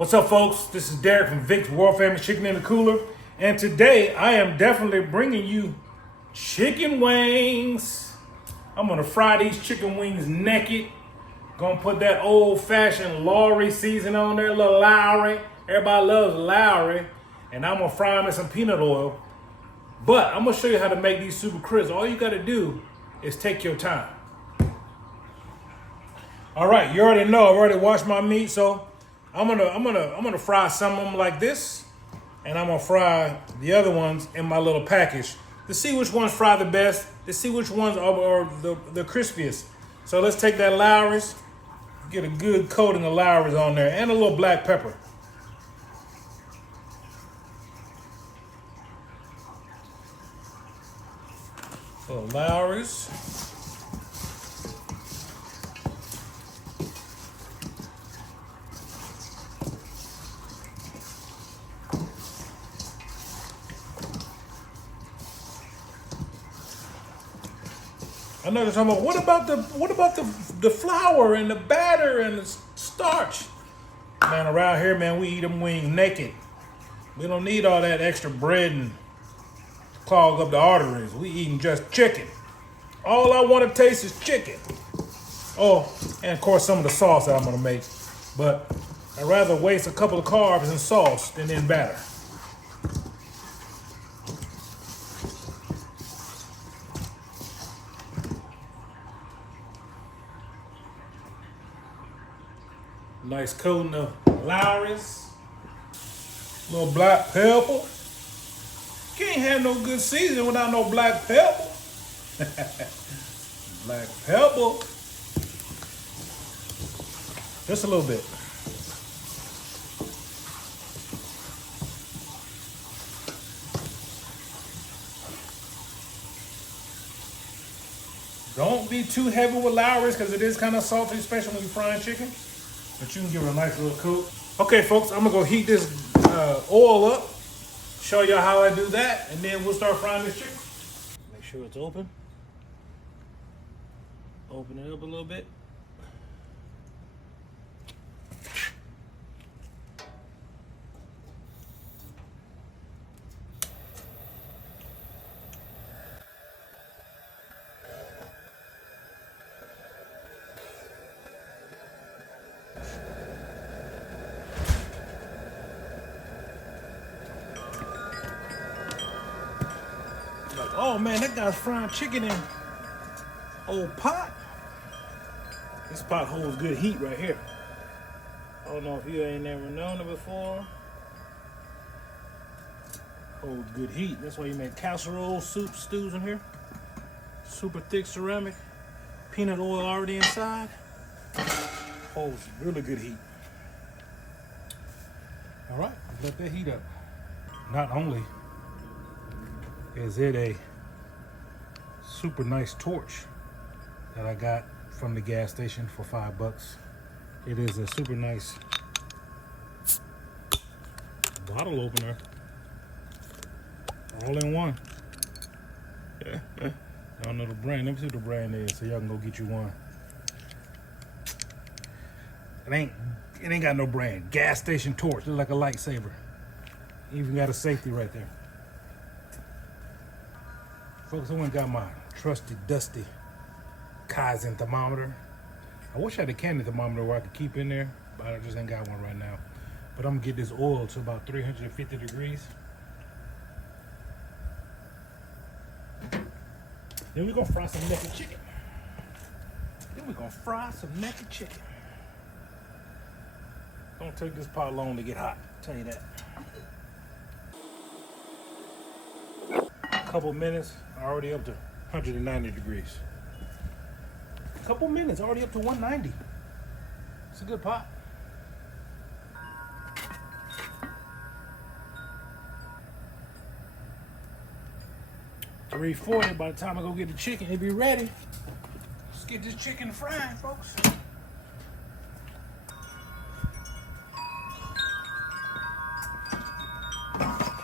What's up, folks? This is Derek from Vic's World Famous Chicken in the Cooler, and today I am definitely bringing you chicken wings. I'm gonna fry these chicken wings naked. Gonna put that old-fashioned Lawry season on there, little Lawry. Everybody loves Lawry, and I'm gonna fry them in some peanut oil. But I'm gonna show you how to make these super crisp. All you gotta do is take your time. All right, you already know I've already washed my meat, so I'm gonna fry some of them like this, and I'm gonna fry the other ones in my little package to see which ones fry the best, to see which ones are the crispiest. So let's take that Lawry's, get a good coating of Lawry's on there, and a little black pepper. Little Lawry's. I know they're talking about what about the flour and the batter and the starch? Man, around here, man, we eat them wings naked. We don't need all that extra bread and clog up the arteries. We eating just chicken. All I want to taste is chicken. Oh, and of course some of the sauce that I'm gonna make. But I'd rather waste a couple of carbs and sauce than in batter. Nice coating of Lawry's. Little black pepper. Can't have no good seasoning without no black pepper. Black pepper. Just a little bit. Don't be too heavy with Lawry's because it is kind of salty, especially when you're frying chicken. But you can give it a nice little coat. Okay, folks, I'm gonna go heat this oil up, show y'all how I do that, and then we'll start frying this chicken. Make sure it's open. Open it up a little bit. Oh man, that guy's frying chicken in old pot. This pot holds good heat right here. I don't know if you ain't never known it before. Holds good heat. That's why you make casserole, soup, stews in here. Super thick ceramic. Peanut oil already inside. Holds really good heat. All right, let that heat up. Not only is it a super nice torch that I got from the gas station for $5. It is a super nice bottle opener, all in one. I don't know the brand. Let me see what the brand is so y'all can go get you one. It ain't got no brand. Gas station torch. Looks like a lightsaber. Even got a safety right there. Folks, I went and got my trusty, dusty Kaizen thermometer. I wish I had a candy thermometer where I could keep in there, but I just ain't got one right now. But I'm gonna get this oil to about 350 degrees. Then we're gonna fry some naked chicken. Don't take this pot long to get hot, I'll tell you that. Couple minutes, already up to 190 degrees. Couple minutes, already up to 190. It's a good pot. $340 by the time I go get the chicken, it'll be ready. Let's get this chicken frying, folks.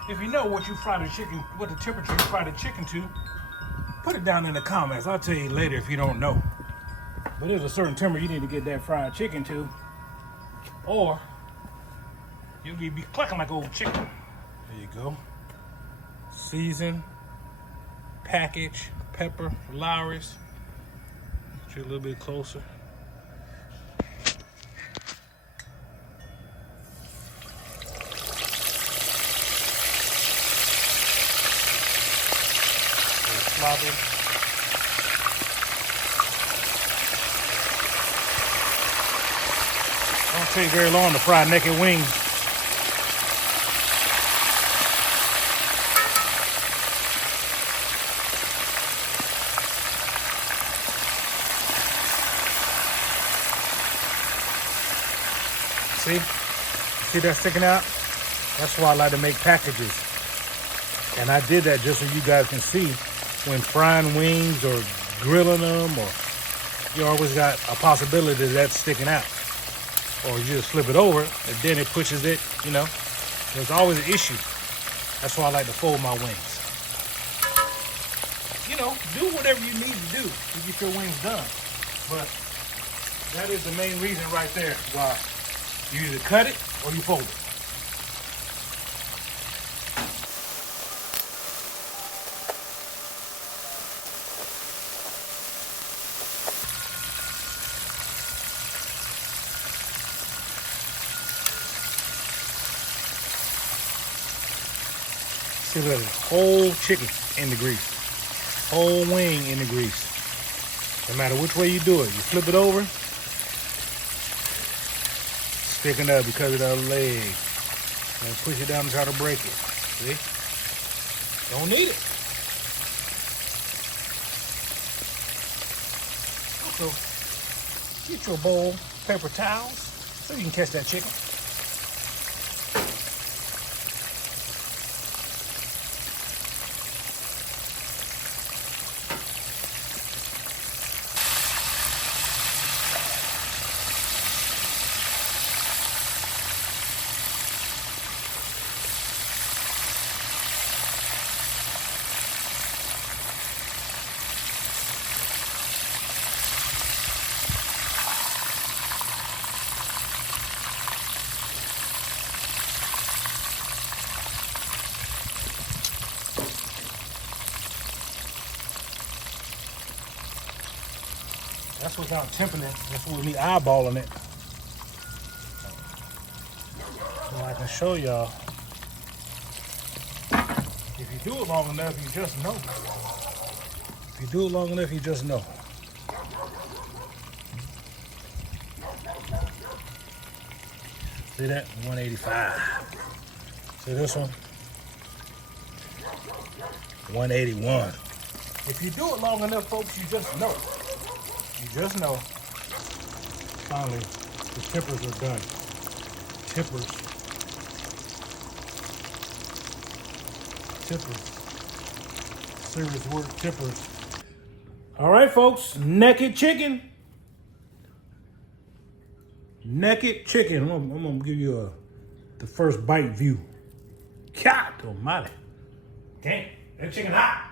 If you know what you fry the chicken, what the temperature you fry the chicken to, put it down in the comments. I'll tell you later if you don't know. But there's a certain temperature you need to get that fried chicken to, or You'll be clucking like old chicken. There you go. Season, package, pepper, Lawry's. Get you a little bit closer. Sloppy. Don't take very long to fry naked wings. See that sticking out? That's why I like to make packages. And I did that just so you guys can see when frying wings or grilling them, or you always got a possibility that that's sticking out. Or you just flip it over and then it pushes it, you know. There's always an issue. That's why I like to fold my wings. You know, do whatever you need to do to get your wings done. But that is the main reason right there why you either cut it or you fold it. See, look, whole chicken in the grease. Whole wing in the grease. No matter which way you do it, you flip it over, sticking up because of the leg. And push it down and try to break it. See? Don't need it. So, get your bowl, paper towels, so you can catch that chicken. That's without temping it. That's with me eyeballing it. So I can show y'all. If you do it long enough, you just know. If you do it long enough, you just know. See that? 185. See this one? 181. If you do it long enough, folks, you just know. You just know. Finally, the tippers are done. Tippers. Serious work, tippers. All right, folks, naked chicken. Naked chicken. I'm gonna give you the first bite view. God almighty. Dang, that chicken hot.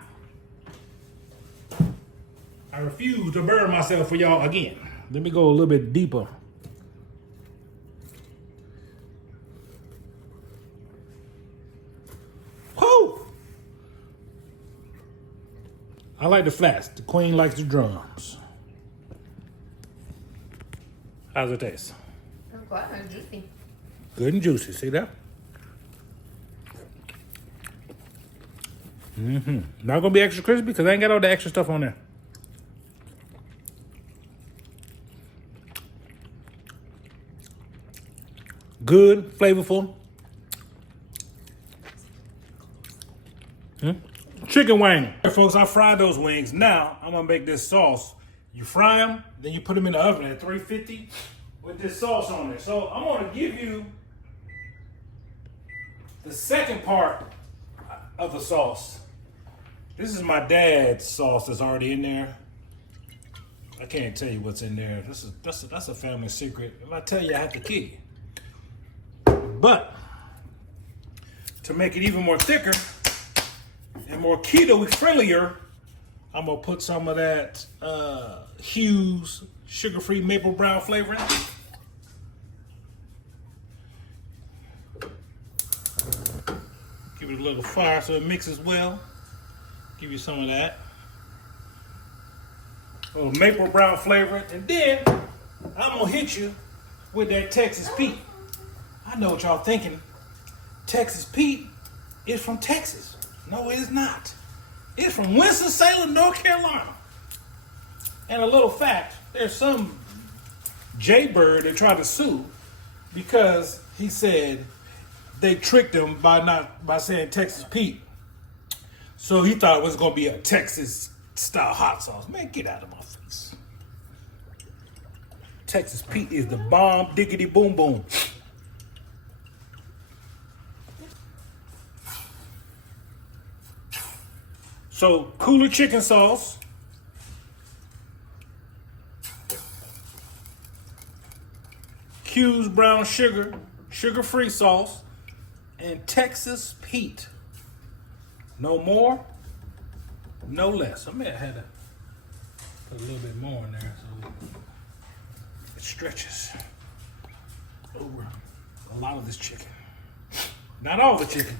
I refuse to burn myself for y'all again. Let me go a little bit deeper. Whoo! I like the flats. The queen likes the drums. How's it taste? Quite juicy. Good and juicy. See that? Not gonna be extra crispy because I ain't got all the extra stuff on there. Good, flavorful. Chicken wing. All right, folks, I fried those wings. Now, I'm gonna make this sauce. You fry them, then you put them in the oven at 350 with this sauce on it. So I'm gonna give you the second part of the sauce. This is my dad's sauce that's already in there. I can't tell you what's in there. That's a family secret. If I tell you, I have to kill you. But to make it even more thicker and more keto friendlier, I'm gonna put some of that Hughes sugar-free maple brown flavoring. little fire so it mixes well. Give you some of that. A little maple brown flavor. And then I'm gonna hit you with that Texas Pete. I know what y'all thinking. Texas Pete is from Texas. No, it is not. It's from Winston-Salem, North Carolina. And a little fact, there's some jaybird that tried to sue because he said they tricked him by saying Texas Pete. So he thought it was gonna be a Texas style hot sauce. Man, get out of my face. Texas Pete is the bomb diggity boom boom. So cooler chicken sauce. Q's brown sugar, sugar-free sauce, and Texas Pete. No more, no less. I may have had to put a little bit more in there so it stretches over a lot of this chicken. Not all the chicken,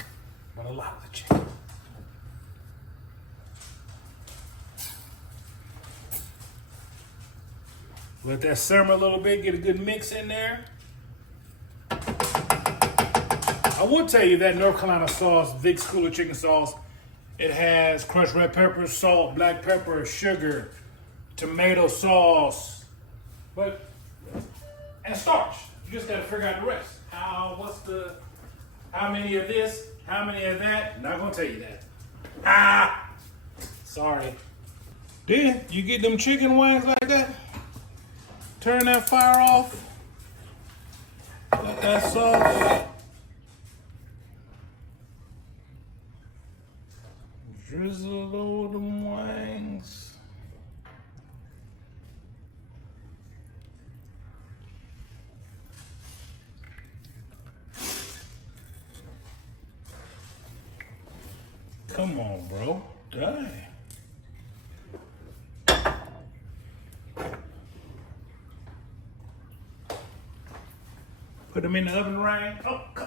but a lot of the chicken. Let that simmer a little bit, get a good mix in there. I will tell you that North Carolina sauce, Vic's Cooler Chicken Sauce, it has crushed red pepper, salt, black pepper, sugar, tomato sauce, and starch. You just gotta figure out the rest. How many of this, how many of that? Not gonna tell you that. Sorry. Then you get them chicken wings like that. Turn that fire off. Let that sauce drizzle over them wings. Come on, bro. Dang. Put them in the oven, Ryan. Oh, come